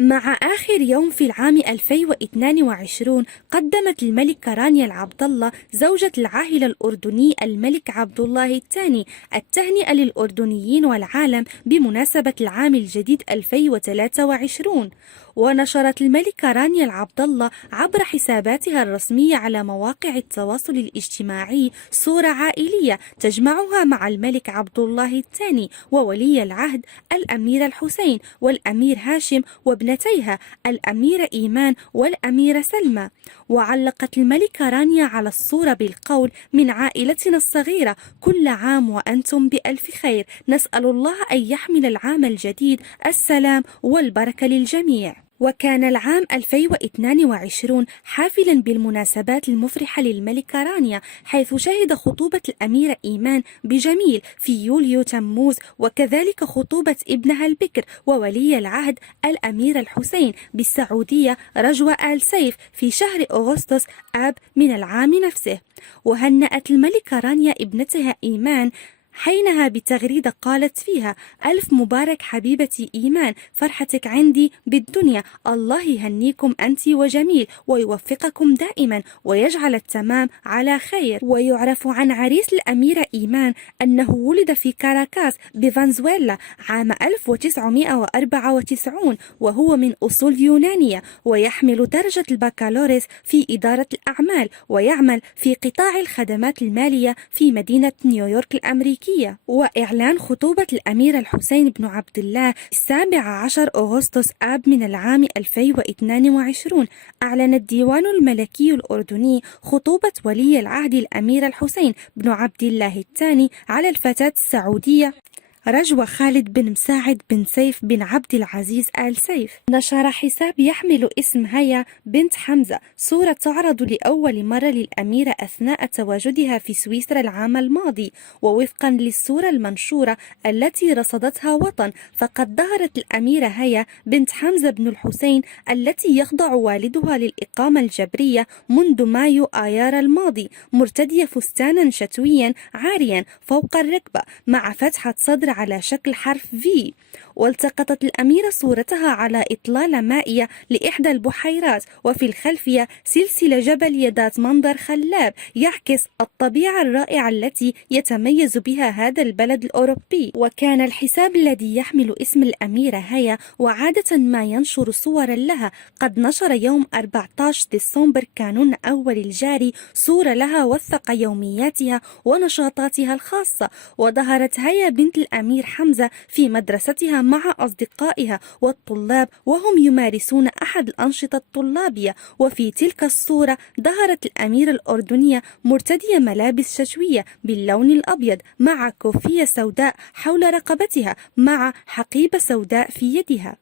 مع آخر يوم في العام 2022 قدمت الملكة رانيا العبدالله زوجة العاهل الأردني الملك عبد الله الثاني التهنئة للأردنيين والعالم بمناسبة العام الجديد 2023. ونشرت الملكة رانيا العبدالله عبر حساباتها الرسمية على مواقع التواصل الاجتماعي صورة عائلية تجمعها مع الملك عبد الله الثاني وولي العهد الأمير الحسين والأمير هاشم وابنتيها الأميرة إيمان والأميرة سلمى. وعلقت الملكة رانيا على الصورة بالقول: من عائلتنا الصغيرة، كل عام وأنتم بألف خير، نسأل الله أن يحمل العام الجديد السلام والبركة للجميع. وكان العام 2022 حافلا بالمناسبات المفرحة للملكة رانيا، حيث شهد خطوبة الأميرة إيمان بجميل في يوليو تموز، وكذلك خطوبة ابنها البكر وولي العهد الأمير الحسين بالسعودية رجوة آل سيف في شهر أغسطس آب من العام نفسه. وهنأت الملكة رانيا ابنتها إيمان حينها بتغريدة قالت فيها: ألف مبارك حبيبتي إيمان، فرحتك عندي بالدنيا، الله يهنيكم أنت وجميل ويوفقكم دائما ويجعل التمام على خير. ويعرف عن عريس الأميرة إيمان أنه ولد في كاراكاس بفنزويلا عام 1994، وهو من أصول يونانية، ويحمل درجة البكالوريوس في إدارة الأعمال، ويعمل في قطاع الخدمات المالية في مدينة نيويورك الأمريكية. وإعلان خطوبة الأمير الحسين بن عبد الله 17 أغسطس آب من العام 2022، أعلن الديوان الملكي الأردني خطوبة ولي العهد الأمير الحسين بن عبد الله الثاني على الفتاة السعودية رجوة خالد بن مساعد بن سيف بن عبد العزيز آل سيف. نشر حساب يحمل اسم هيا بنت حمزة صورة تعرض لأول مرة للأميرة أثناء تواجدها في سويسرا العام الماضي، ووفقا للصورة المنشورة التي رصدتها وطن، فقد ظهرت الأميرة هيا بنت حمزة بن الحسين التي يخضع والدها للإقامة الجبرية منذ مايو آيار الماضي، مرتدية فستانا شتويا عاريا فوق الركبة مع فتحة صدر على شكل حرف في. والتقطت الأميرة صورتها على إطلالة مائية لإحدى البحيرات، وفي الخلفية سلسلة جبل يدات منظر خلاب يعكس الطبيعة الرائعة التي يتميز بها هذا البلد الأوروبي. وكان الحساب الذي يحمل اسم الأميرة هيا وعادة ما ينشر صورا لها قد نشر يوم 14 ديسمبر كانون أول الجاري صورة لها وثق يومياتها ونشاطاتها الخاصة. وظهرت هيا بنت الأمير حمزة في مدرستها مع أصدقائها والطلاب وهم يمارسون أحد الأنشطة الطلابية، وفي تلك الصورة ظهرت الأميرة الأردنية مرتدية ملابس شتوية باللون الأبيض مع كوفية سوداء حول رقبتها مع حقيبة سوداء في يدها.